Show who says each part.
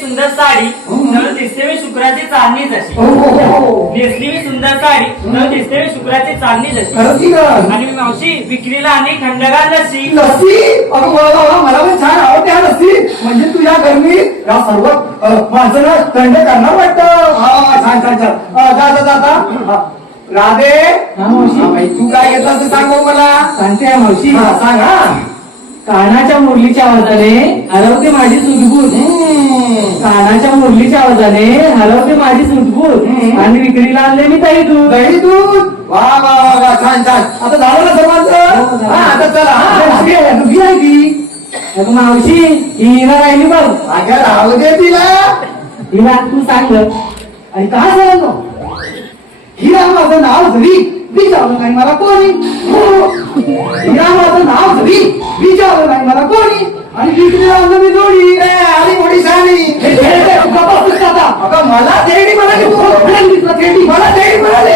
Speaker 1: सुंदर साडी
Speaker 2: तर
Speaker 1: दिसते मी शुक्राची चांदणी जशी. हो
Speaker 2: हो हो हो.
Speaker 1: नेसली मी सुंदर साडी दिसते मी शुक्राची चांदणी जशी.
Speaker 2: आणि
Speaker 1: मी मावशी विक्रीला आणि खंडगार लसी
Speaker 2: वा, मला पण छान आवडते हा लस्सी. म्हणजे तुझ्या गरमी या सर्व माणसाला थंड करणार वाटतं. हा छान छान छान. अ, जा जा जा, जा. हा. राधे. हा. हा, तू काय घेतलं ते सांग मला?
Speaker 3: सांगते मावशी. हा,
Speaker 2: सांग हा.
Speaker 3: कानाच्या मुरलीच्या आवाजाने हरवते माझी सुटबूत. कानाच्या मुरलीच्या आवाजाने हरवते माझी सुटबूत. आणि विक्रीला आणले मी ताई दूध
Speaker 2: दही दूध वा वा वा वा छान छान आता झालं ना सर्वांचं. हा आता चला हा
Speaker 4: ती.
Speaker 3: अगं मावशी ही हिरा राहिली बघ
Speaker 2: अगं राहू दे तिला
Speaker 3: हिरा तू सांग गं.
Speaker 4: आणि काय झालं तो हिरा माझं नाव जरी विचारलं नाही मला कोणी
Speaker 2: हो. होती
Speaker 4: या माझं नाव हवी नाही मला कोणी. आणि तिकडे आणलं मी जोडी
Speaker 2: आली मोठी साली. हे खेळते
Speaker 4: गप्पा पुस्तकात
Speaker 2: अगं मला देडी म्हणाली मला देडी म्हणाली